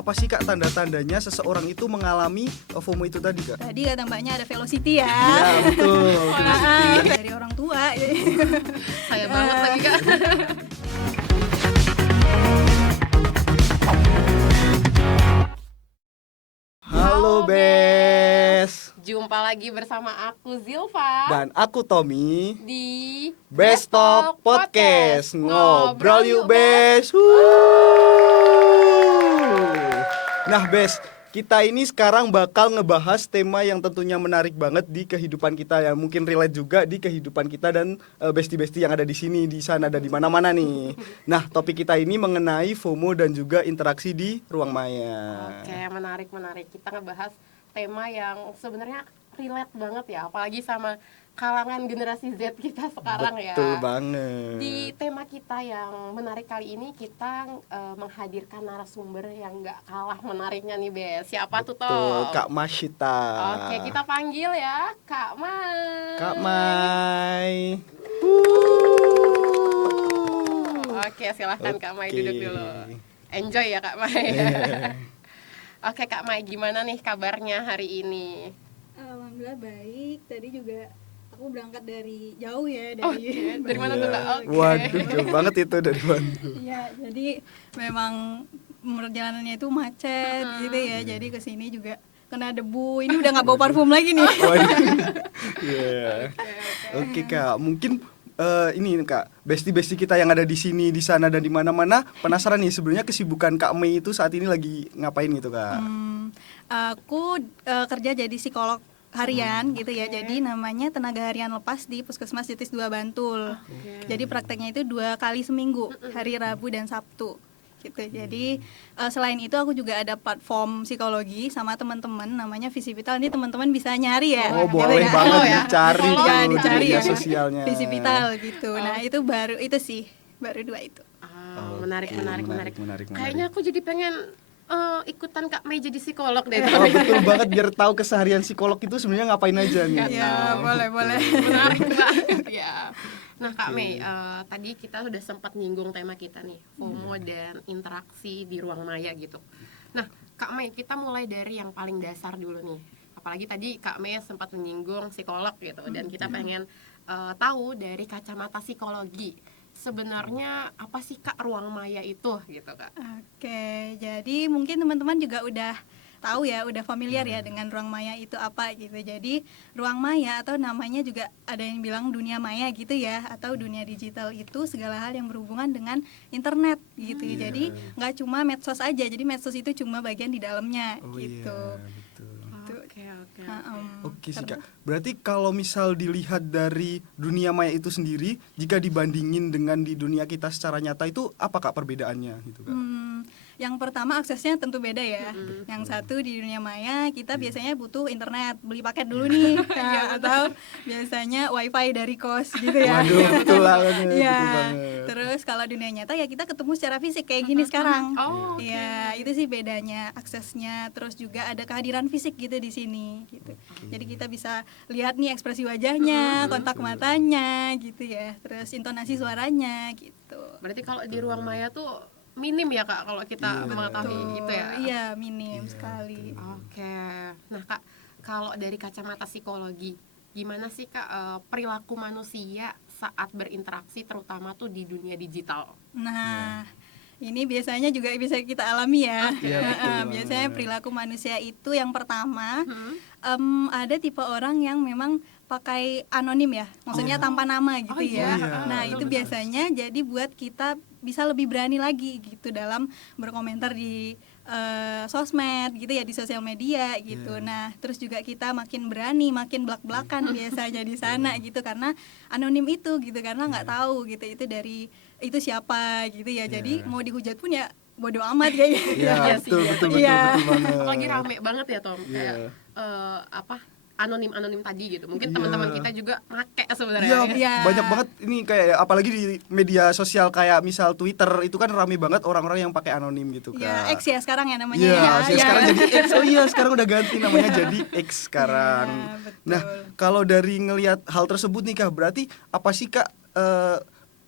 Apa sih Kak tanda-tandanya seseorang itu mengalami FOMO itu tadi Kak? Tadi kata mbaknya ada velocity ya. Ya betul. Dari orang tua. Saya banget lagi Kak. Halo Bes. Jumpa lagi bersama aku Zilva Dan aku Tommy di Best Talk Podcast. Ngobrol yuk Bes. Nah Bes, kita ini sekarang bakal ngebahas tema yang tentunya menarik banget di kehidupan kita, yang mungkin relate juga di kehidupan kita dan bestie-bestie yang ada di sini, di sana, dan di mana-mana nih. Nah, topik kita ini mengenai FOMO dan juga interaksi di ruang maya. Oke, menarik. Kita ngebahas tema yang sebenarnya relate banget ya, apalagi sama kalangan generasi Z kita sekarang. Betul ya. Betul banget. Di tema kita yang menarik kali ini kita menghadirkan narasumber yang nggak kalah menariknya nih Bes. Siapa tuh Tuh, Tom? Kak Masyita. Oke, kita panggil ya Kak Mai. Kak Mai. Oke, silahkan Kak Mai duduk Oke. dulu. Enjoy ya Kak Mai. Oke Kak Mai, gimana nih kabarnya hari ini? Alhamdulillah baik. Tadi juga aku berangkat dari jauh ya, Dari mana tuh Kak? Oke. Waduh, jauh banget itu dari Bandung. Iya, jadi memang perjalanannya itu macet gitu ya. Jadi kesini juga kena debu. Ini udah nggak bawa parfum lagi nih. Waduh. Iya. Oke Kak, mungkin ini Kak, bestie-bestie kita yang ada di sini, di sana dan di mana-mana penasaran nih sebenarnya kesibukan Kak Mei itu saat ini lagi ngapain gitu Kak? Aku kerja jadi psikolog harian gitu ya. Jadi namanya tenaga harian lepas di Puskesmas Jetis 2 Bantul. Jadi prakteknya itu 2 kali seminggu, hari Rabu dan Sabtu gitu. Jadi selain itu aku juga ada platform psikologi sama teman-teman namanya Visipital. Ini teman-teman bisa nyari ya. Oh gitu boleh ya. banget ya. dicari Ya, tuh dicari di media ya. sosialnya. Visipital gitu. Nah, itu baru itu sih, baru 2 itu. Menarik. Menarik. Kayaknya aku jadi pengen ikutan Kak Mei jadi psikolog deh. Oh, betul banget, biar tahu keseharian psikolog itu sebenarnya ngapain aja nih. Ya, boleh. Menarik banget ya. Nah Kak Mei, tadi kita sudah sempat nyinggung tema kita nih, FOMO dan interaksi di ruang maya gitu. Nah Kak Mei, kita mulai dari yang paling dasar dulu nih. Apalagi tadi Kak Mei sempat menyinggung psikolog gitu, dan kita pengen tahu dari kacamata psikologi, sebenarnya apa sih Kak ruang maya itu gitu Kak? Oke, jadi mungkin teman-teman juga udah tahu ya, udah familiar ya dengan ruang maya itu apa gitu. Jadi ruang maya atau namanya juga ada yang bilang dunia maya gitu ya, atau dunia digital itu segala hal yang berhubungan dengan internet gitu. Jadi nggak cuma medsos aja, jadi medsos itu cuma bagian di dalamnya gitu. Betul. Oke. Oke sih Kak. Berarti kalau misal dilihat dari dunia maya itu sendiri, jika dibandingin dengan di dunia kita secara nyata itu apa Kak perbedaannya gitu Kak? Yang pertama aksesnya tentu beda ya. Yang satu di dunia maya kita biasanya butuh internet, beli paket dulu nih, ya, atau biasanya wifi dari kos gitu ya. Waduh, betul banget. Iya. Betul banget. Terus kalau dunia nyata ya kita ketemu secara fisik kayak gini sekarang. Oh, oke. Ya, itu sih bedanya aksesnya. Terus juga ada kehadiran fisik gitu di sini gitu. Jadi kita bisa lihat nih ekspresi wajahnya, kontak matanya gitu ya. Terus intonasi suaranya gitu. Berarti kalau di ruang maya tuh minim ya Kak kalau kita mengetahui itu ya? Iya, minim sekali. Oke. Nah Kak, kalau dari kacamata psikologi, gimana sih Kak perilaku manusia saat berinteraksi terutama tuh di dunia digital? Nah, ini biasanya juga bisa kita alami ya. Iya, betul Biasanya banget. perilaku manusia itu yang pertama ada tipe orang yang memang pakai anonim ya, maksudnya tanpa nama gitu ya. iya. Nah itu biasanya jadi buat kita bisa lebih berani lagi gitu dalam berkomentar di sosmed gitu ya, di sosial media gitu. Nah terus juga kita makin berani, makin belak-belakan biasanya di sana gitu karena anonim itu gitu, karena nggak tahu gitu itu dari itu siapa gitu ya. Jadi mau dihujat pun ya bodo amat kayak gitu. Iya, betul Iya. banget. Apalagi rame banget ya Tom, Iya. kayak anonim tadi gitu. Mungkin teman-teman kita juga make sebenarnya. Iya, Iya. banyak banget ini kayak apalagi di media sosial kayak misal Twitter itu kan rame banget orang-orang yang pakai anonim gitu Kak. Ya X ya sekarang ya namanya Iya, ya. sih, sekarang jadi X. Oh iya, sekarang udah ganti namanya jadi X sekarang. Iya, betul. Nah, kalau dari ngelihat hal tersebut nih Kak, berarti apa sih Kak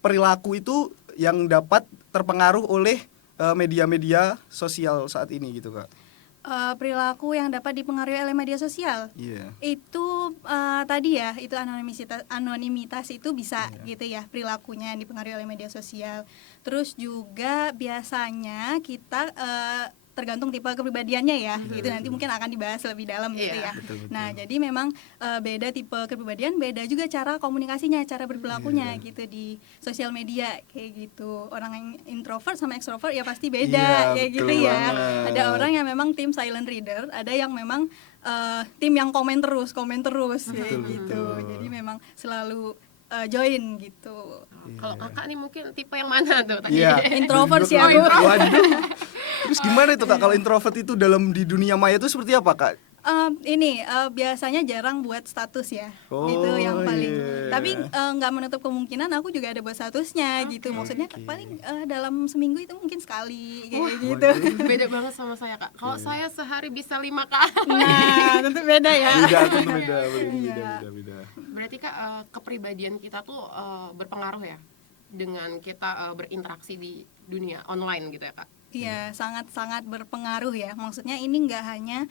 perilaku itu yang dapat terpengaruh oleh media-media sosial saat ini gitu Kak? Perilaku yang dapat dipengaruhi oleh media sosial Iya. itu tadi ya, itu anonimitas itu bisa gitu ya, perilakunya yang dipengaruhi oleh media sosial. Terus juga biasanya kita tergantung tipe kepribadiannya ya, gitu nanti mungkin akan dibahas lebih dalam gitu ya. Betul. Nah jadi memang beda tipe kepribadian, beda juga cara komunikasinya, cara berperilakunya gitu di sosial media kayak gitu. Orang yang introvert sama extrovert ya pasti beda kayak betul gitu ya. banget. Ada orang yang memang tim silent reader, ada yang memang tim yang komen terus kayak gitu. Jadi memang selalu join gitu. Kalau kakak nih mungkin tipe yang mana tuh tadi? Iya. Introvert sih aku. Waduh. Terus gimana itu Kak kalau introvert itu dalam di dunia maya itu seperti apa Kak? Biasanya jarang buat status ya, Oh, itu yang paling. iya. Tapi nggak menutup kemungkinan aku juga ada buat statusnya gitu. Maksudnya paling dalam seminggu itu mungkin sekali kayak gitu. Beda banget sama saya kak. Kalau saya sehari bisa 5 kali. Nah, tentu beda ya. Beda. Berarti kak kepribadian kita tuh berpengaruh ya dengan kita berinteraksi di dunia online gitu ya kak. Iya, sangat-sangat berpengaruh ya. Maksudnya ini nggak hanya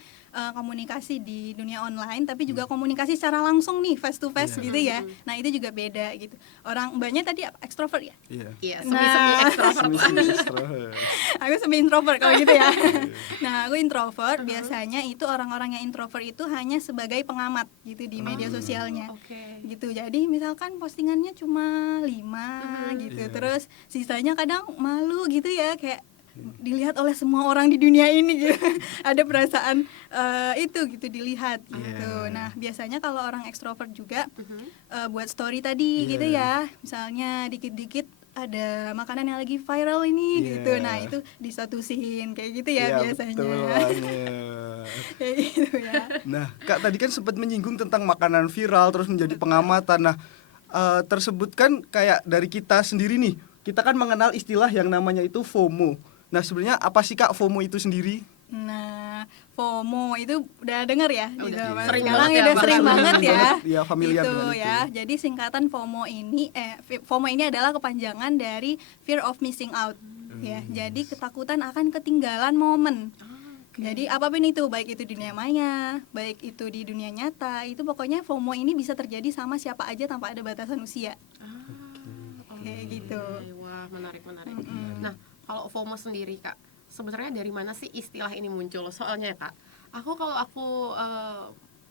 komunikasi di dunia online, tapi juga komunikasi secara langsung nih, face to face gitu ya. Nah itu juga beda gitu. Orang mbaknya tadi ekstrovert ya? Iya, Nah, semi Extrovert. aku semi introvert kalau gitu ya. Nah aku introvert, biasanya itu orang-orang yang introvert itu hanya sebagai pengamat gitu di media sosialnya. Oke. Gitu, jadi misalkan postingannya cuma 5 gitu, terus sisanya kadang malu gitu ya, kayak dilihat oleh semua orang di dunia ini gitu. Ada perasaan itu gitu dilihat gitu. Nah biasanya kalau orang ekstrovert juga buat story tadi gitu ya, misalnya dikit-dikit ada makanan yang lagi viral ini gitu. Nah itu disatusin kayak gitu ya biasanya. Betul banget. Kayak gitu ya. Nah Kak tadi kan sempat menyinggung tentang makanan viral terus menjadi pengamatan. Nah tersebut kan kayak dari kita sendiri nih, kita kan mengenal istilah yang namanya itu FOMO. Nah sebenarnya apa sih Kak FOMO itu sendiri? Nah, FOMO itu udah denger ya di zaman sering sekarang banget ya, udah sering banget ya. Iya, familiar Gitu dengan itu. ya. Jadi singkatan FOMO ini adalah kepanjangan dari fear of missing out. Ya, jadi ketakutan akan ketinggalan momen. Jadi apapun itu, baik itu di dunia maya, baik itu di dunia nyata, itu pokoknya FOMO ini bisa terjadi sama siapa aja tanpa ada batasan usia. Kayak gitu. Wah, menarik. Nah, kalau FOMO sendiri kak, sebenarnya dari mana sih istilah ini muncul? Soalnya kak, kalau aku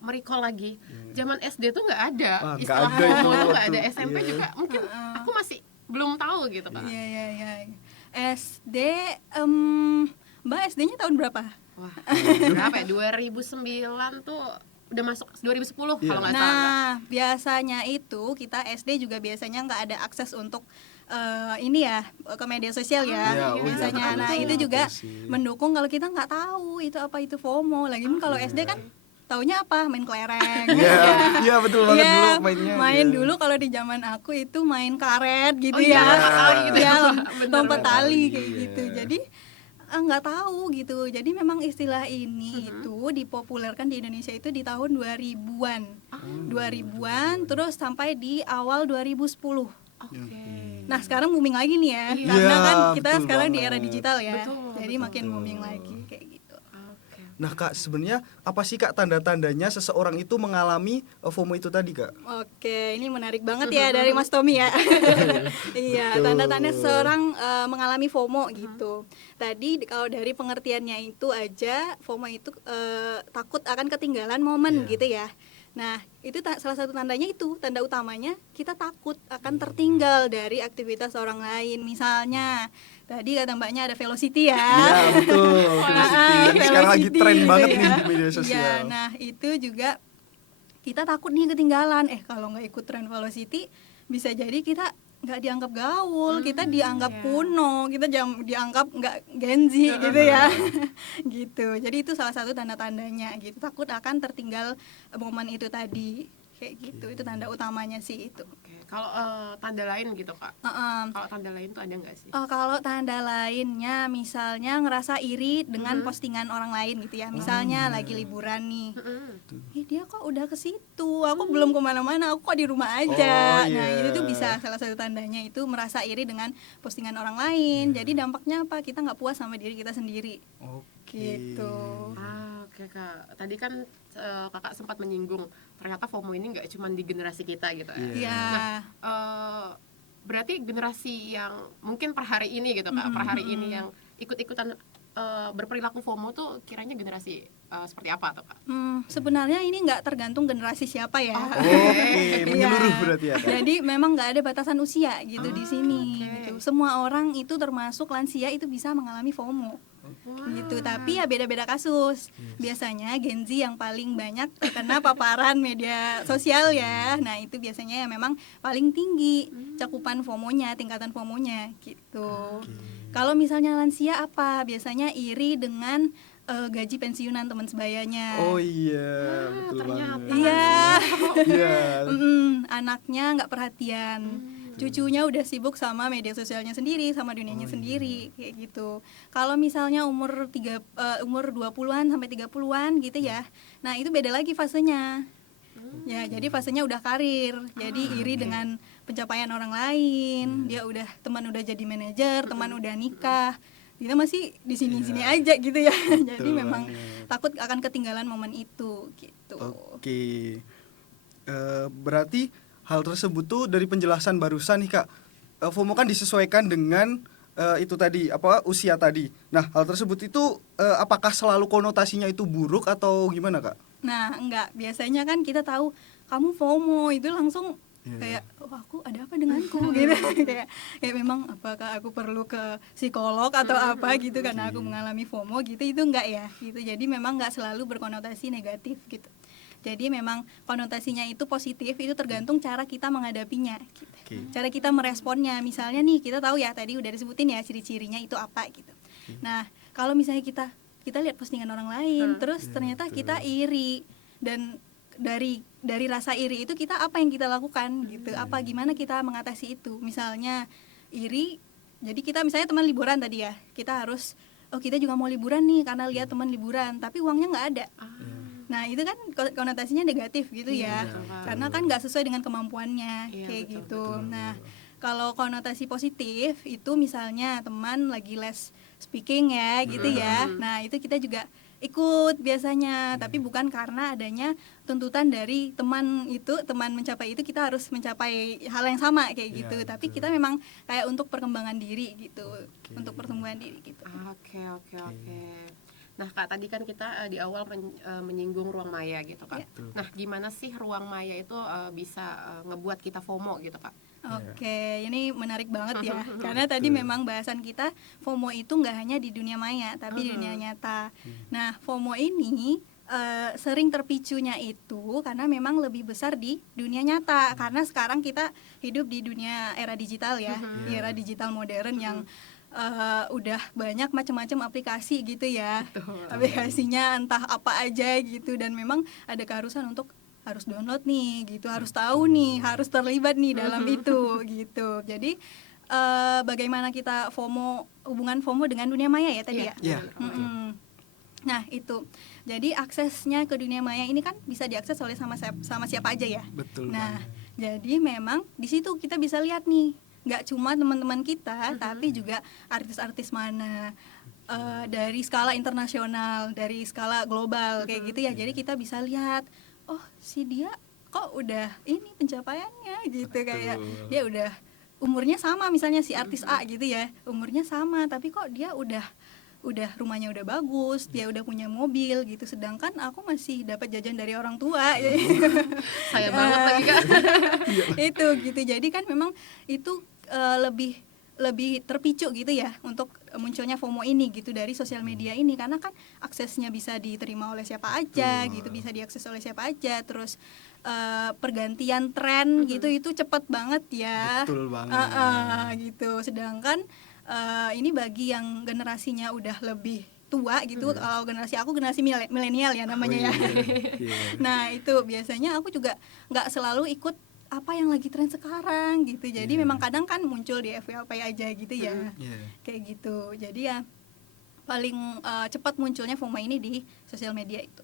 merecall lagi, zaman SD tuh nggak ada istilah nggak ada FOMO itu tuh nggak ada. waktu. SMP juga mungkin aku masih belum tahu gitu kak. Iya. SD, Mbak SD-nya tahun berapa? Wah, berapa ya? 2009 tuh udah masuk 2010 kalau nggak salah. Nah, biasanya itu kita SD juga biasanya nggak ada akses untuk ini ya, ke media sosial ya, Iya, biasanya. betul. Nah itu juga Betul sih. mendukung kalau kita nggak tahu itu apa itu FOMO. Lagi kalau SD kan taunya apa, main kelereng. Iya betul banget Iya, dulu mainnya. main Iya. dulu kalau di zaman aku itu main karet gitu Oh iya, ya. lompat tali gitu ya. Iya, Bener, lompat bener. tali Iya. kayak gitu. Jadi nggak tahu gitu. Jadi memang istilah ini itu dipopulerkan di Indonesia itu di tahun 2000-an. 2000-an terus sampai di awal 2010. Oke. Nah, sekarang booming lagi nih ya. Iya. Karena kan kita Betul sekarang di banget. era digital ya. Betul, Jadi betul. makin booming lagi kayak gitu. Oke. Nah Kak sebenarnya apa sih Kak tanda-tandanya seseorang itu mengalami FOMO itu tadi Kak? Oke, ini menarik banget ya dari Mas Tommy ya. Iya, tanda-tanda seseorang mengalami FOMO gitu. Tadi kalau dari pengertiannya itu aja, FOMO itu takut akan ketinggalan momen gitu ya. Nah, itu salah satu tandanya itu, tanda utamanya kita takut akan tertinggal dari aktivitas orang lain. Misalnya, tadi kata mbaknya ada velocity ya. Iya betul. Velocity. Ini sekarang lagi Velocity tren gitu banget ya. nih di media Iya, sosial. nah itu juga kita takut nih ketinggalan. Kalau nggak ikut tren velocity, bisa jadi kita nggak dianggap gaul, kita dianggap kuno, kita dianggap nggak Gen Z gitu ya. Gitu. Jadi itu salah satu tanda-tandanya gitu. Takut akan tertinggal momen itu tadi. Kayak gitu. Itu tanda utamanya sih itu. Oke. Kalau tanda lain gitu kak, kalau tanda lain tuh ada nggak sih? Kalau tanda lainnya misalnya ngerasa iri dengan postingan orang lain gitu ya. Misalnya lagi liburan nih. Dia kok udah ke situ, aku belum kemana-mana, aku kok di rumah aja. Oh, Nah iya. itu tuh bisa salah satu tandanya itu merasa iri dengan postingan orang lain. Jadi dampaknya apa? Kita nggak puas sama diri kita sendiri. Gitu. Oke kak, tadi kan kakak sempat menyinggung ternyata FOMO ini nggak cuma di generasi kita gitu ya. Iya. Berarti generasi yang mungkin per hari ini gitu kak, per hari ini yang ikut-ikutan berperilaku FOMO tuh kiranya generasi seperti apa tuh kak? Sebenarnya ini nggak tergantung generasi siapa ya. Oke, menyeluruh Iya. berarti ya, Kak? Jadi memang nggak ada batasan usia gitu di sini. oke. Gitu. Semua orang itu termasuk lansia itu bisa mengalami FOMO. Gitu. Tapi ya beda-beda kasus. Biasanya Gen Z yang paling banyak terkena paparan media sosial ya. Nah itu biasanya yang memang paling tinggi cakupan FOMO-nya, tingkatan FOMO-nya gitu. Kalau misalnya lansia apa? Biasanya iri dengan gaji pensiunan teman sebayanya. Oh iya, betul ternyata. banget. Iya. Iya. Anaknya nggak perhatian, cucunya udah sibuk sama media sosialnya sendiri, sama dunianya sendiri, kayak gitu. Kalau misalnya umur 20-an sampai 30-an gitu ya, nah itu beda lagi fasenya. Ya, jadi fasenya udah karir, jadi iri dengan pencapaian orang lain, dia udah jadi manajer, teman udah nikah. Kita masih di sini-sini aja gitu ya. Jadi memang takut akan ketinggalan momen itu gitu. Oke. Berarti hal tersebut tuh dari penjelasan barusan nih Kak. FOMO kan disesuaikan dengan itu tadi usia tadi. Nah, hal tersebut itu apakah selalu konotasinya itu buruk atau gimana Kak? Nah, enggak. Biasanya kan kita tahu kamu FOMO itu langsung kayak aku ada apa denganku gitu. kayak memang apakah aku perlu ke psikolog atau apa gitu karena aku mengalami FOMO gitu, itu enggak ya gitu. Jadi memang enggak selalu berkonotasi negatif gitu. Jadi memang konotasinya itu positif, itu tergantung cara kita menghadapinya gitu. Cara kita meresponnya. Misalnya nih kita tahu ya tadi udah disebutin ya ciri-cirinya itu apa gitu. Nah, kalau misalnya kita lihat postingan orang lain terus ternyata kita iri, dan dari rasa iri itu kita apa yang kita lakukan gitu, gimana kita mengatasi itu. Misalnya iri, jadi kita misalnya teman liburan tadi ya, kita harus kita juga mau liburan nih karena lihat teman liburan tapi uangnya nggak ada. Nah itu kan konotasinya negatif gitu ya, karena kan nggak sesuai dengan kemampuannya kayak betul, gitu. Nah kalau konotasi positif itu misalnya teman lagi les speaking ya gitu ya, nah itu kita juga ikut biasanya, tapi bukan karena adanya tuntutan dari teman mencapai itu kita harus mencapai hal yang sama kayak gitu, tapi kita memang kayak untuk perkembangan diri gitu, untuk pertumbuhan diri gitu. Oke. Nah kak, tadi kan kita di awal menyinggung ruang maya gitu kak. Nah gimana sih ruang maya itu bisa ngebuat kita FOMO gitu kak? Oke, ini menarik banget ya, karena tadi memang bahasan kita FOMO itu nggak hanya di dunia maya, tapi di dunia nyata. Nah, FOMO ini sering terpicunya itu karena memang lebih besar di dunia nyata, karena sekarang kita hidup di dunia era digital ya, di era digital modern yang udah banyak macam-macam aplikasi gitu ya. Aplikasinya entah apa aja gitu, dan memang ada keharusan untuk harus download nih gitu, harus tahu nih, harus terlibat nih dalam itu gitu. Jadi bagaimana kita hubungan FOMO dengan dunia maya ya tadi ya. Nah itu, jadi aksesnya ke dunia maya ini kan bisa diakses oleh sama siapa aja ya. Betul. Nah jadi memang di situ kita bisa lihat nih, nggak cuma teman-teman kita, tapi juga artis-artis mana dari skala internasional, dari skala global kayak gitu ya. Jadi kita bisa lihat, oh si dia kok udah ini pencapaiannya gitu. Kayak dia udah umurnya sama, misalnya si artis A gitu ya, umurnya sama tapi kok dia udah rumahnya udah bagus, dia udah punya mobil gitu, sedangkan aku masih dapat jajan dari orang tua. Saya banget lagi kak. Itu gitu. Jadi kan memang itu lebih terpicu gitu ya untuk munculnya FOMO ini gitu dari sosial media ini, karena kan aksesnya bisa diterima oleh siapa aja gitu, bisa diakses oleh siapa aja, terus pergantian tren gitu itu cepet banget ya. Betul banget. Gitu. Sedangkan ini bagi yang generasinya udah lebih tua gitu, kalau generasi aku generasi milenial ya namanya ya. Nah itu biasanya aku juga nggak selalu ikut apa yang lagi tren sekarang gitu. Jadi Iya. memang kadang kan muncul di FYP aja gitu ya. Iya. Kayak gitu. Jadi ya paling cepat munculnya FOMO ini di sosial media itu.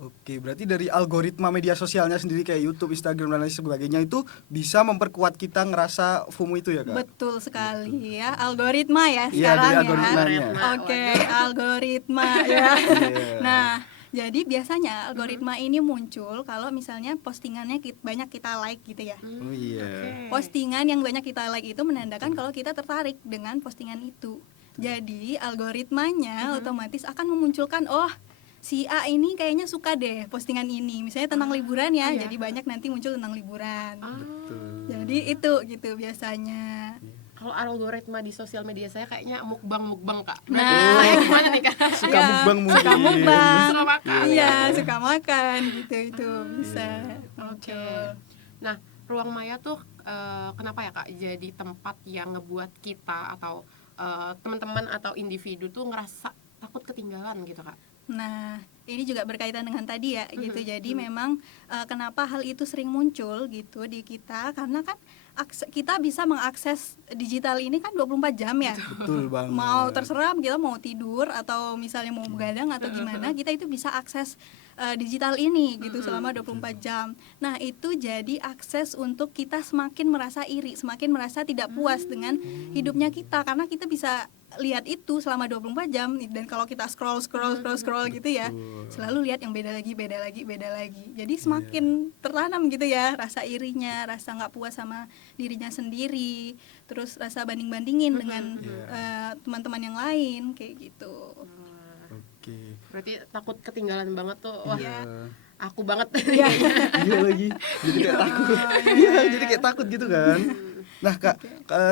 Oke, berarti dari algoritma media sosialnya sendiri kayak YouTube, Instagram dan lain sebagainya itu bisa memperkuat kita ngerasa FOMO itu ya, Kak? Betul sekali ya, algoritma ya Iya, sekarang dari ya. algoritmanya. Oke, algoritma ya. Iya. Nah, jadi biasanya algoritma ini muncul kalau misalnya postingannya banyak kita like gitu ya. Oh iya. Postingan yang banyak kita like itu menandakan kalau kita tertarik dengan postingan itu. Jadi algoritmanya otomatis akan memunculkan, oh si A ini kayaknya suka deh postingan ini. Misalnya tentang liburan ya, iya. jadi banyak nanti muncul tentang liburan. Betul. Jadi itu gitu biasanya. Kalau algoritma di sosial media saya kayaknya mukbang Kak. Nah. Saya gimana nih Kak? Suka Ya, mukbang mungkin. suka mukbang. Suka makan. Iya, suka makan gitu itu bisa. Oke. Nah, Ruang Maya tuh kenapa ya Kak jadi tempat yang ngebuat kita atau teman-teman atau individu tuh ngerasa takut ketinggalan gitu Kak? Nah, ini juga berkaitan dengan tadi ya gitu. Jadi memang kenapa hal itu sering muncul gitu di kita karena kan kita bisa mengakses digital ini kan 24 jam ya. Betul banget. Mau terserah kita mau tidur atau misalnya mau begadang atau gimana, kita itu bisa akses digital ini gitu selama 24 jam. Nah, itu jadi akses untuk kita semakin merasa iri, semakin merasa tidak puas dengan hidupnya kita karena kita bisa lihat itu selama 24 jam dan kalau kita scroll gitu ya, selalu lihat yang beda lagi. Jadi semakin tertanam gitu ya rasa irinya, rasa nggak puas sama dirinya sendiri, terus rasa banding-bandingin dengan teman-teman yang lain kayak gitu. Oke. Berarti takut ketinggalan banget tuh. Wah, Iya. aku banget. Iya. Iya lagi. Jadi kayak takut. Iya, jadi kayak takut gitu kan. Nah, Kak,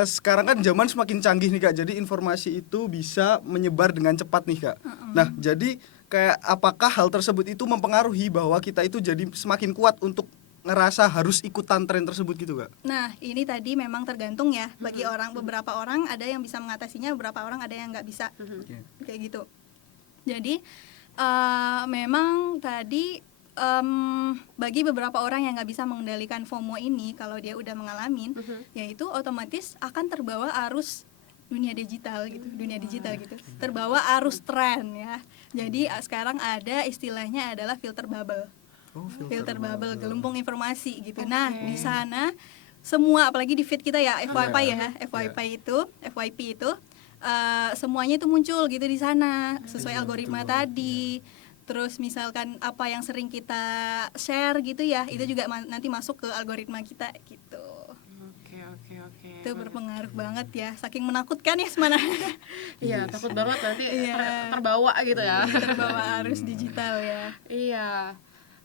sekarang kan zaman semakin canggih nih, Kak. Jadi informasi itu bisa menyebar dengan cepat nih, Kak. Nah, jadi kayak apakah hal tersebut itu mempengaruhi bahwa kita itu jadi semakin kuat untuk ngerasa harus ikutan tren tersebut gitu, Kak? Nah, ini tadi memang tergantung ya bagi beberapa orang ada yang bisa mengatasinya, beberapa orang ada yang nggak bisa. Kayak gitu. Jadi memang tadi bagi beberapa orang yang nggak bisa mengendalikan FOMO ini, kalau dia udah mengalami, yaitu otomatis akan terbawa arus dunia digital gitu, terbawa arus tren ya. Jadi sekarang ada istilahnya adalah filter bubble. Oh, Filter bubble, gelembung informasi gitu. Nah, di sana semua apalagi di feed kita ya, FYP itu semuanya itu muncul gitu di sana sesuai algoritma tadi. Terus misalkan apa yang sering kita share gitu ya, itu juga nanti masuk ke algoritma kita gitu. Oke. Itu berpengaruh banget ya, saking menakutkan ya sebenarnya. Iya, takut banget nanti Iya. terbawa gitu ya. Terbawa arus digital ya. Iya.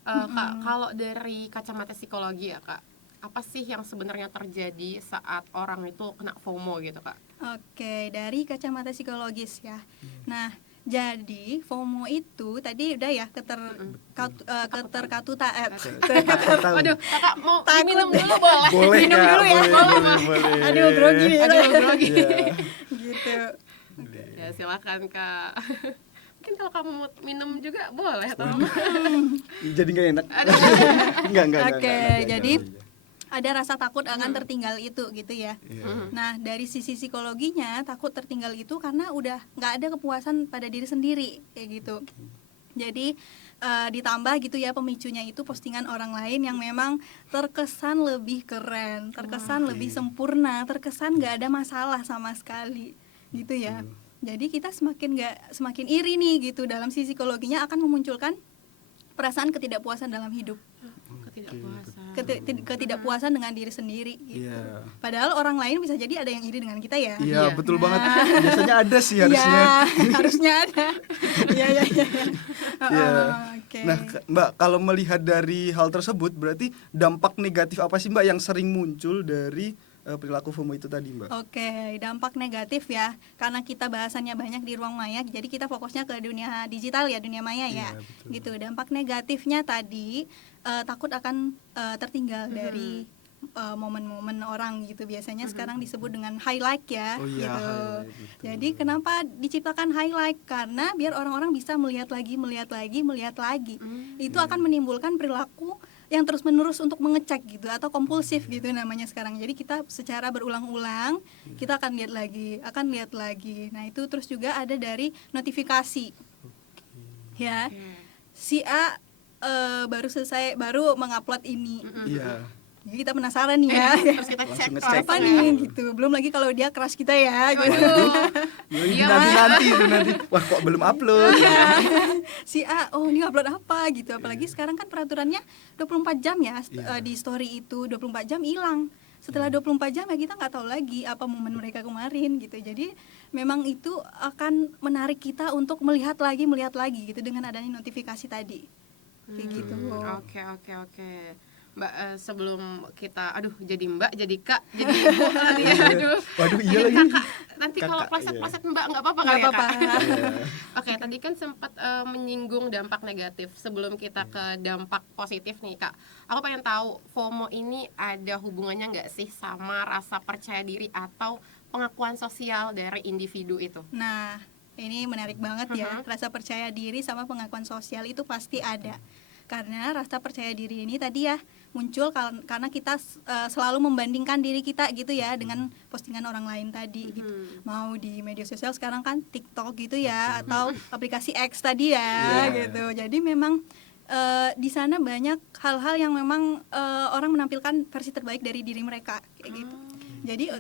Kak, kalau dari kacamata psikologi ya Kak, apa sih yang sebenarnya terjadi saat orang itu kena FOMO gitu Kak? Oke, dari kacamata psikologis ya. Nah, jadi FOMO itu tadi udah ya Waduh, Kakak mau minum dulu boleh? Boleh, Minum Kak, dulu ya. boleh. Aduh, grogi ya. Aduh, grogi. Gitu. Ya silakan Kak. Mungkin kalau kamu mau minum juga boleh atau Jadi nggak enak. Enggak. Oke, jadi ada rasa takut akan tertinggal itu gitu ya. Nah, dari sisi psikologinya takut tertinggal itu karena udah nggak ada kepuasan pada diri sendiri kayak gitu. Jadi ditambah gitu ya pemicunya itu postingan orang lain yang memang terkesan lebih keren, terkesan lebih sempurna, terkesan nggak ada masalah sama sekali gitu ya. Jadi kita semakin iri nih gitu, dalam sisi psikologinya akan memunculkan perasaan ketidakpuasan dalam hidup. Ketidakpuasan dengan diri sendiri gitu. Iya. Padahal orang lain bisa jadi ada yang iri dengan kita ya. Iya, Iya. betul banget. Biasanya ada sih harusnya. Iya, harusnya ada. Iya. Iya. Oke. Nah, Mbak, kalau melihat dari hal tersebut, berarti dampak negatif apa sih, Mbak, yang sering muncul dari perilaku FOMO itu tadi, Mbak? Oke, dampak negatif ya. Karena kita bahasannya banyak di ruang maya, jadi kita fokusnya ke dunia digital ya, dunia maya ya. Betul. Gitu. Dampak negatifnya tadi takut akan tertinggal dari momen-momen orang gitu. Biasanya sekarang disebut dengan highlight ya. Oh iya, gitu. highlight, betul. Jadi kenapa diciptakan highlight? Karena biar orang-orang bisa melihat lagi. Itu akan menimbulkan perilaku yang terus-menerus untuk mengecek gitu atau kompulsif gitu namanya sekarang. Jadi kita secara berulang-ulang kita akan lihat lagi. Nah, itu terus juga ada dari notifikasi. Ya. Si A baru mengupload ini. Iya. Jadi kita penasaran nih ya. Terus kita Langsung cek ngecek. Apa nih gitu. Belum lagi kalau dia crush kita ya gitu. Iya. Nanti itu nanti. Wah, kok belum upload? Si A, oh ini upload apa gitu. Apalagi sekarang kan peraturannya 24 jam ya di story itu 24 jam hilang. Setelah 24 jam ya kita nggak tahu lagi apa momen mereka kemarin gitu. Jadi memang itu akan menarik kita untuk melihat lagi gitu dengan adanya notifikasi tadi. Kayak gitu. Oke. Mbak, sebelum kita jadi Mbak, jadi Kak, jadi Ibu nanti ya. Waduh, iya Jadi lagi. Kakak. Nanti kalau Kakak, pleset-pleset Mbak nggak apa-apa Nggak kali ya, apa-apa. Kak? Iya. Oke, tadi kan sempat menyinggung dampak negatif. Sebelum kita ke dampak positif nih, Kak. Aku pengen tahu FOMO ini ada hubungannya nggak sih sama rasa percaya diri atau pengakuan sosial dari individu itu? Nah, ini menarik banget ya. Rasa percaya diri sama pengakuan sosial itu pasti ada. Karena rasa percaya diri ini tadi ya muncul karena kita selalu membandingkan diri kita gitu ya dengan postingan orang lain tadi gitu. Mau di media sosial sekarang kan TikTok gitu ya atau aplikasi X tadi ya gitu. Jadi memang di sana banyak hal-hal yang memang orang menampilkan versi terbaik dari diri mereka kayak gitu. Jadi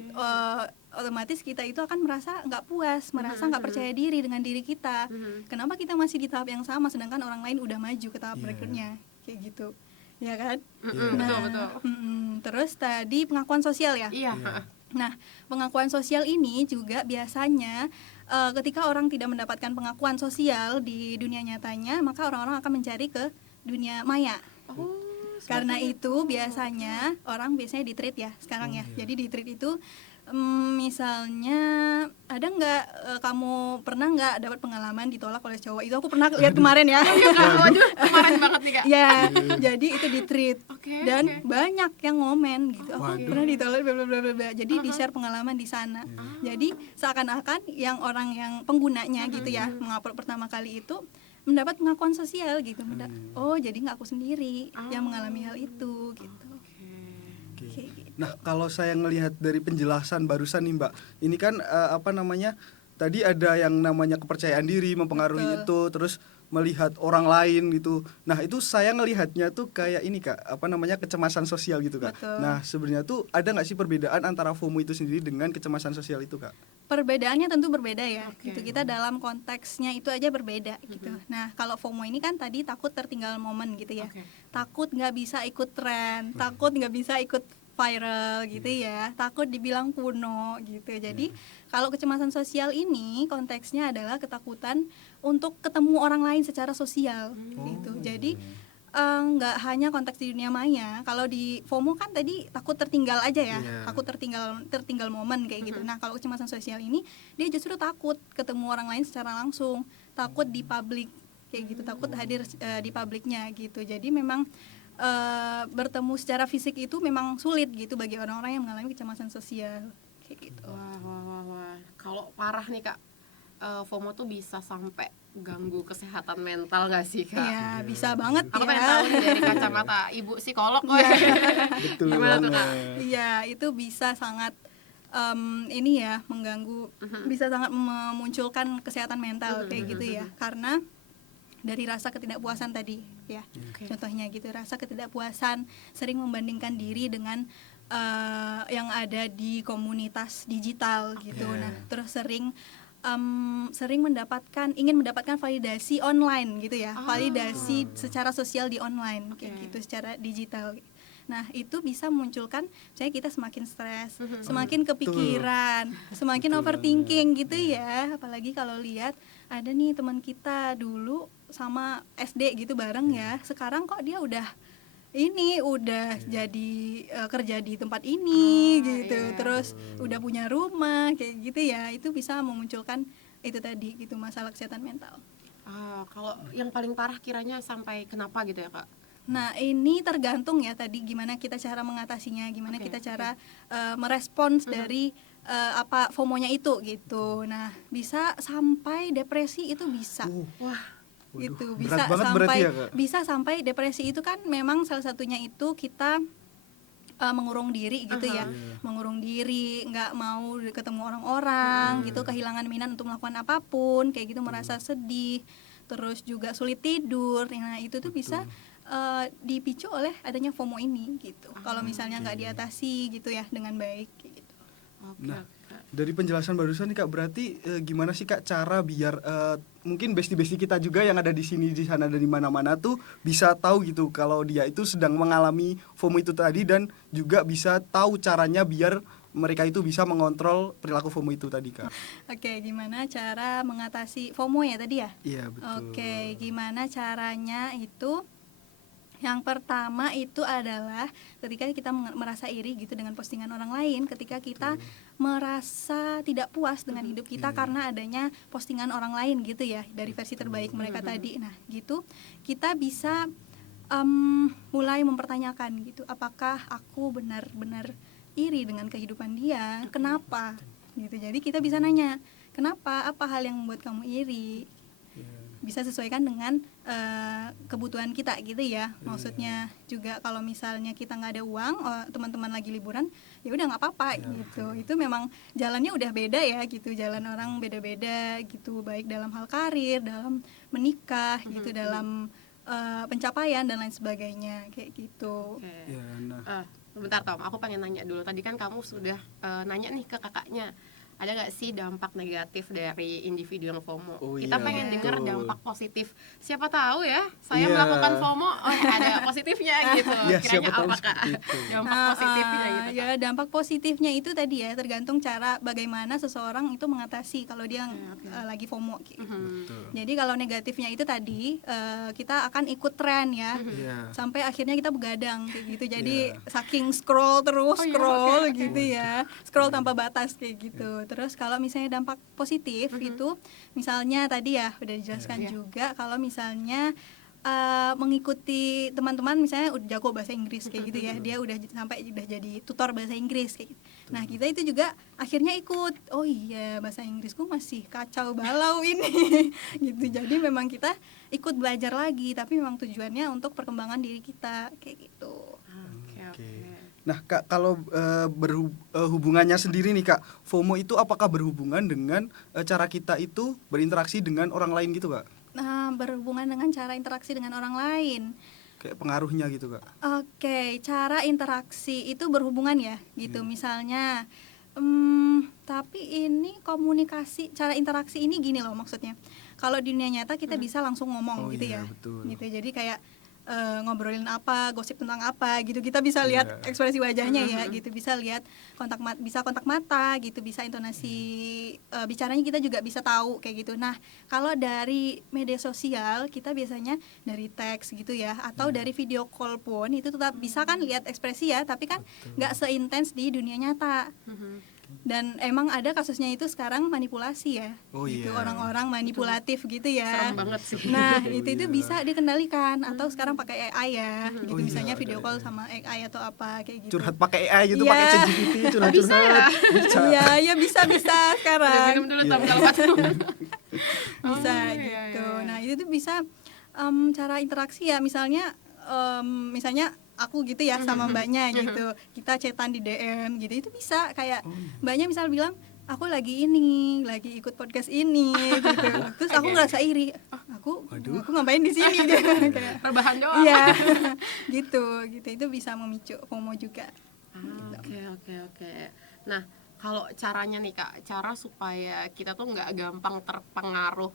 otomatis kita itu akan merasa nggak puas, merasa nggak percaya diri dengan diri kita. Kenapa kita masih di tahap yang sama sedangkan orang lain udah maju ke tahap berikutnya kayak gitu, ya kan? Betul. Terus tadi pengakuan sosial ya. Iya. Nah, pengakuan sosial ini juga biasanya ketika orang tidak mendapatkan pengakuan sosial di dunia nyatanya, maka orang-orang akan mencari ke dunia maya. Karena itu biasanya orang biasanya di-treat ya sekarang ya. Jadi di-treat itu misalnya ada nggak kamu pernah nggak dapat pengalaman ditolak oleh cowok? Itu aku pernah lihat kemarin ya. Waduh, kemarin banget nih, Kak. Ya, jadi itu di-treat dan Oke. banyak yang ngomen gitu. Aku Waduh. pernah ditolak bla bla bla bla. Jadi di-share pengalaman di sana. Jadi seakan-akan yang orang yang penggunanya gitu ya mengupload pertama kali itu mendapat pengakuan sosial gitu. Oh, jadi nggak aku sendiri yang mengalami hal itu gitu. Kayak gitu. Nah, kalau saya ngelihat dari penjelasan barusan nih Mbak, ini kan tadi ada yang namanya kepercayaan diri mempengaruhi itu, terus melihat orang lain gitu. Nah, itu saya ngelihatnya tuh kayak ini Kak, kecemasan sosial gitu Kak. Betul. Nah, sebenarnya tuh ada nggak sih perbedaan antara FOMO itu sendiri dengan kecemasan sosial itu Kak? Perbedaannya tentu berbeda ya. Gitu. Kita dalam konteksnya itu aja berbeda gitu. Nah, kalau FOMO ini kan tadi takut tertinggal momen gitu ya. Takut nggak bisa ikut tren, takut nggak bisa ikut viral gitu ya, takut dibilang kuno gitu. Jadi kalau kecemasan sosial ini konteksnya adalah ketakutan untuk ketemu orang lain secara sosial gitu. Jadi nggak hanya konteks di dunia maya. Kalau di FOMO kan tadi takut tertinggal aja ya, takut tertinggal momen kayak gitu. Nah, kalau kecemasan sosial ini dia justru takut ketemu orang lain secara langsung, takut di publik kayak gitu, takut hadir di publiknya gitu. Jadi memang bertemu secara fisik itu memang sulit gitu bagi orang-orang yang mengalami kecemasan sosial kayak gitu. Wah. Kalau parah nih Kak, FOMO tuh bisa sampai ganggu kesehatan mental gak sih Kak? Iya, bisa banget Aku ya. pengen tahu nih dari kacamata ibu psikolog kok. Betul Gimana tuh, Kak? banget. Iya, itu bisa sangat ini ya mengganggu, bisa sangat memunculkan kesehatan mental kayak gitu ya. Karena dari rasa ketidakpuasan tadi ya. Contohnya gitu, rasa ketidakpuasan, sering membandingkan diri dengan yang ada di komunitas digital gitu. Nah, terus sering ingin mendapatkan validasi online gitu ya, validasi secara sosial di online kayak gitu, secara digital. Nah, itu bisa memunculkan misalnya kita semakin stres, semakin kepikiran, semakin overthinking gitu ya. Apalagi kalau lihat ada nih teman kita dulu sama SD gitu bareng ya, sekarang kok dia udah jadi kerja di tempat ini gitu, terus udah punya rumah kayak gitu ya. Itu bisa memunculkan itu tadi gitu, masalah kesehatan mental. Kalau yang paling parah kiranya sampai kenapa gitu ya Kak? Nah, ini tergantung ya tadi gimana kita cara mengatasinya, gimana kita cara merespons dari apa FOMO-nya itu gitu. Nah, bisa sampai depresi itu bisa. Wah, Waduh, gitu. berat banget berarti ya, Kak? Bisa sampai depresi itu kan memang salah satunya itu kita mengurung diri gitu ya, mengurung diri, nggak mau ketemu orang-orang gitu, kehilangan minat untuk melakukan apapun kayak gitu, merasa sedih, terus juga sulit tidur. Nah itu tuh bisa dipicu oleh adanya FOMO ini gitu. Kalau misalnya nggak diatasi gitu ya dengan baik kayak gitu. Oke, Nah, oke. dari penjelasan barusan nih Kak, berarti gimana sih Kak cara biar mungkin besti-besti kita juga yang ada di sini, di sana, dan di mana-mana tuh bisa tahu gitu kalau dia itu sedang mengalami FOMO itu tadi, dan juga bisa tahu caranya biar mereka itu bisa mengontrol perilaku FOMO itu tadi, Kak. Oke, gimana cara mengatasi FOMO ya tadi ya? Iya, betul. Oke, gimana caranya itu? Yang pertama itu adalah ketika kita merasa iri gitu dengan postingan orang lain, ketika kita merasa tidak puas dengan hidup kita karena adanya postingan orang lain gitu ya, dari versi terbaik mereka tadi. Nah, gitu kita bisa mulai mempertanyakan gitu, apakah aku benar-benar iri dengan kehidupan dia? Kenapa? Gitu. Jadi kita bisa nanya, kenapa? Apa hal yang membuat kamu iri? Bisa sesuaikan dengan kebutuhan kita gitu ya. Maksudnya juga kalau misalnya kita nggak ada uang, teman-teman lagi liburan, ya udah nggak apa-apa gitu. Itu memang jalannya udah beda ya gitu, jalan orang beda-beda gitu, baik dalam hal karir, dalam menikah gitu, dalam pencapaian dan lain sebagainya kayak gitu. Oke. Ya, nah. Bentar Tom, aku pengen nanya dulu. Tadi kan kamu sudah nanya nih ke kakaknya, ada nggak sih dampak negatif dari individu yang FOMO? Oh, Kita iya, pengen dengar betul. dampak positif. Siapa tahu ya, saya Iya. melakukan FOMO, ada positifnya gitu. Ya, siapa Kiranya tahu apa kak? seperti itu. Dampak positifnya gitu. Kak. Ya, dampak positifnya itu tadi ya tergantung cara bagaimana seseorang itu mengatasi kalau dia lagi FOMO gitu. Betul. Jadi kalau negatifnya itu tadi kita akan ikut tren ya. Iya. Sampai akhirnya kita begadang kayak gitu. Jadi Iya. saking scroll terus Oh iya, scroll oke. gitu ya. Scroll tanpa batas kayak gitu. Terus kalau misalnya dampak positif itu misalnya tadi ya udah dijelaskan Iya. juga kalau misalnya mengikuti teman-teman misalnya udah jago bahasa Inggris kayak gitu ya, dia udah jadi tutor bahasa Inggris kayak gitu. Nah kita itu juga akhirnya ikut, oh iya bahasa Inggrisku masih kacau balau ini gitu. Jadi memang kita ikut belajar lagi, tapi memang tujuannya untuk perkembangan diri kita kayak gitu. Oke. Nah Kak, kalau hubungannya sendiri nih Kak, FOMO itu apakah berhubungan dengan cara kita itu berinteraksi dengan orang lain gitu Kak? Nah, berhubungan dengan cara interaksi dengan orang lain. Kayak pengaruhnya gitu Kak? Oke, cara interaksi itu berhubungan ya, gitu. Misalnya, tapi ini komunikasi, cara interaksi ini gini loh maksudnya. Kalau di dunia nyata kita bisa langsung ngomong gitu iya, ya, betul. gitu. Jadi kayak ngobrolin apa, gosip tentang apa, gitu. Kita bisa lihat ekspresi wajahnya ya, gitu. Bisa lihat bisa kontak mata, gitu. Bisa intonasi bicaranya kita juga bisa tahu kayak gitu. Nah, kalau dari media sosial kita biasanya dari teks gitu ya, atau dari video call pun itu tetap bisa kan lihat ekspresi ya, tapi kan nggak seintens di dunia nyata. Dan emang ada kasusnya itu sekarang manipulasi ya, Oh, gitu, iya. orang-orang manipulatif gitu ya. Serem banget sih. Nah Oh, itu iya. bisa dikendalikan atau sekarang pakai AI ya, gitu. Oh, iya, Misalnya ada video call AI. sama AI atau apa kayak gitu. Curhat pakai AI gitu, Iya. pakai ChatGPT, curhat-curhat. Bisa ya? Bisa. Iya, ya bisa Udah sekarang. minum dulu Tom kalau pas. Bisa Oh, iya, gitu. iya. Nah itu tuh bisa cara interaksi ya, misalnya misalnya aku gitu ya sama mbaknya gitu, kita chatan di DM gitu, itu bisa kayak mbaknya misal bilang aku lagi ikut podcast ini gitu, terus aku ngerasa iri, aku ngapain di sini gitu kayak Rebahan doang. iya gitu itu bisa memicu FOMO juga. Oke. Nah, kalau caranya nih Kak, cara supaya kita tuh nggak gampang terpengaruh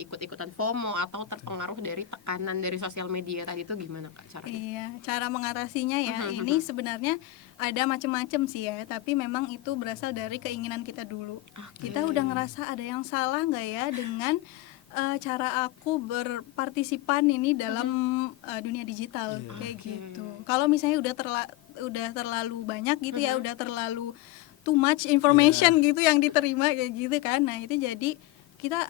ikut-ikutan FOMO atau terpengaruh dari tekanan dari sosial media tadi itu gimana Kak caranya? Iya, cara mengatasinya ya, ini sebenarnya ada macam-macam sih ya, tapi memang itu berasal dari keinginan kita dulu. Kita udah ngerasa ada yang salah nggak ya dengan cara aku berpartisipan ini dalam dunia digital kayak gitu. Kalau misalnya udah terlalu banyak gitu ya, udah terlalu too much information gitu yang diterima kayak gitu kan. Nah, itu jadi kita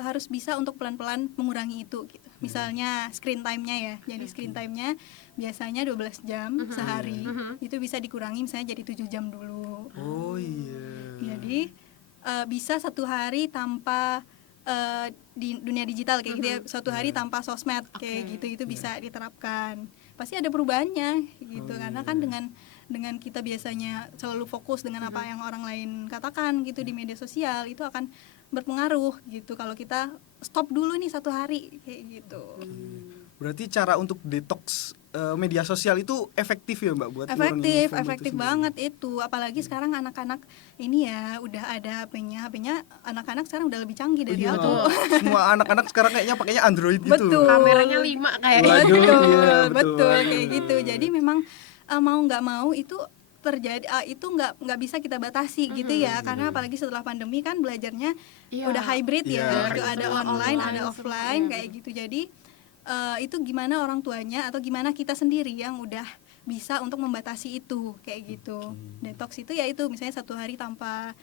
harus bisa untuk pelan-pelan mengurangi itu gitu. Misalnya screen time-nya ya. Jadi screen time-nya biasanya 12 jam sehari. Itu bisa dikurangi misalnya jadi 7 jam dulu. Oh iya. Jadi bisa satu hari tanpa di dunia digital kayak gitu ya, suatu hari tanpa sosmed kayak gitu itu bisa diterapkan. Pasti ada perubahannya gitu karena kan dengan kita biasanya selalu fokus dengan apa yang orang lain katakan gitu di media sosial, itu akan berpengaruh gitu kalau kita stop dulu nih satu hari kayak gitu. Berarti cara untuk detox media sosial itu efektif ya Mbak buat ngurangin FOMO itu efektif sendiri? banget itu, apalagi sekarang anak-anak ini ya udah ada HP-nya anak-anak sekarang udah lebih canggih dari Iya, aku. semua anak-anak sekarang kayaknya pakainya Android gitu. Betul. Kameranya 5 kayaknya. Waduh, betul, iya, betul betul banget. kayak gitu. Jadi memang mau nggak mau itu terjadi, itu nggak bisa kita batasi gitu ya, karena apalagi setelah pandemi kan belajarnya Iya. udah hybrid Iya, ya, gitu, hybrid. ada online ada Online, offline semuanya. kayak gitu. Jadi itu gimana orang tuanya atau gimana kita sendiri yang udah bisa untuk membatasi itu kayak gitu. Detox itu ya itu misalnya satu hari tanpa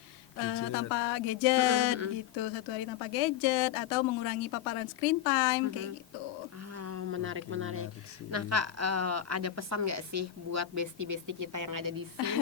gadget gitu, satu hari tanpa gadget atau mengurangi paparan screen time kayak gitu. Menarik. menarik sih. Nah Kak, ada pesan nggak sih buat bestie-bestie kita yang ada di sini,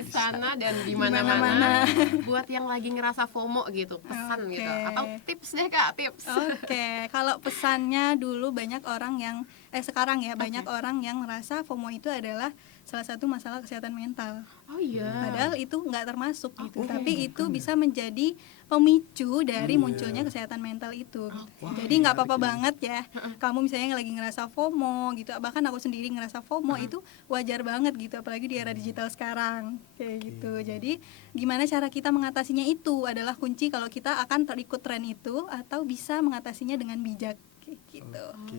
di sana dan di mana-mana, buat yang lagi ngerasa FOMO gitu, pesan Oke. gitu, atau tips deh Kak, tips. Oke, kalau pesannya dulu banyak orang yang sekarang ya banyak orang yang merasa FOMO itu adalah salah satu masalah kesehatan mental. Oh iya. Padahal itu nggak termasuk gitu, tapi itu bisa menjadi pemicu dari munculnya kesehatan mental itu. Jadi nggak apa-apa banget ya. Kamu misalnya lagi ngerasa FOMO gitu, bahkan aku sendiri ngerasa FOMO itu wajar banget gitu, apalagi di era digital sekarang kayak gitu. Jadi gimana cara kita mengatasinya itu adalah kunci kalau kita akan terikut tren itu atau bisa mengatasinya dengan bijak kayak gitu. Oke,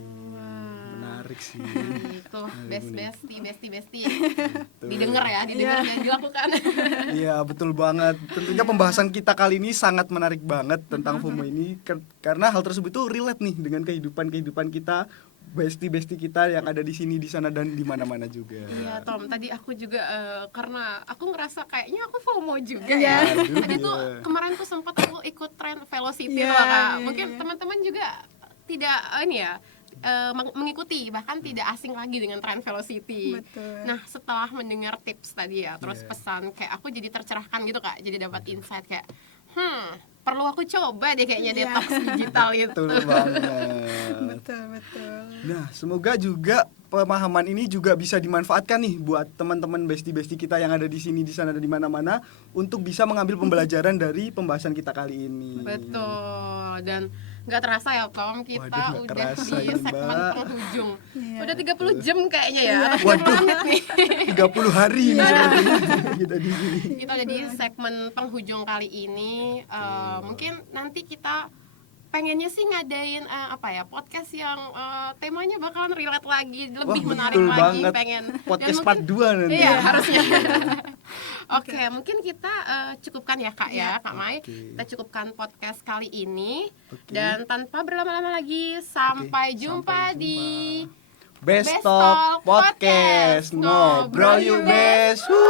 menarik sih. Itu bestie didengar ya, didengar dan dilakukan. Iya betul banget. Tentunya pembahasan kita kali ini sangat menarik banget tentang FOMO ini karena hal tersebut itu relate nih dengan kehidupan kita, bestie kita yang ada di sini, di sana dan di mana-mana juga. Iya Tom, tadi aku juga karena aku ngerasa kayaknya aku FOMO juga Iya. ya. Aduh, Tadi tuh iya. kemarin tuh sempat aku ikut tren velocity Iya, loh Kak. iya, Mungkin iya. teman-teman juga tidak ini ya mengikuti, bahkan tidak asing lagi dengan tren velocity. Betul. Nah setelah mendengar tips tadi ya, terus Iya. pesan kayak aku jadi tercerahkan gitu Kak, jadi dapat insight kayak perlu aku coba deh kayaknya Iya. detox digital itu. Betul banget. Betul. Nah, semoga juga pemahaman ini juga bisa dimanfaatkan nih buat teman-teman bestie kita yang ada di sini, di sana dan di mana-mana untuk bisa mengambil pembelajaran dari pembahasan kita kali ini. Betul. Dan nggak terasa ya Tom, kita Waduh, nggak udah kerasa di ini, segmen Mbak. penghujung. Iya. Udah 30 jam kayaknya ya, atau 30 Waduh. menit nih. 30 hari ini sepertinya kita di sini. Kita udah di segmen penghujung kali ini. Mungkin nanti kita pengennya sih ngadain podcast yang temanya bakalan relate lagi, lebih Wah, menarik betul lagi, banget. pengen Podcast dan part 2 nanti. Iya, harusnya. Oke, mungkin kita cukupkan ya Kak ya, Kak Mai. Oke. Kita cukupkan podcast kali ini. Oke. Dan tanpa berlama-lama lagi, sampai jumpa sampai di Best Best Talk Talk Podcast. Podcast. Ngobrol yuk, Ngobrol yuk, Best. Wuh.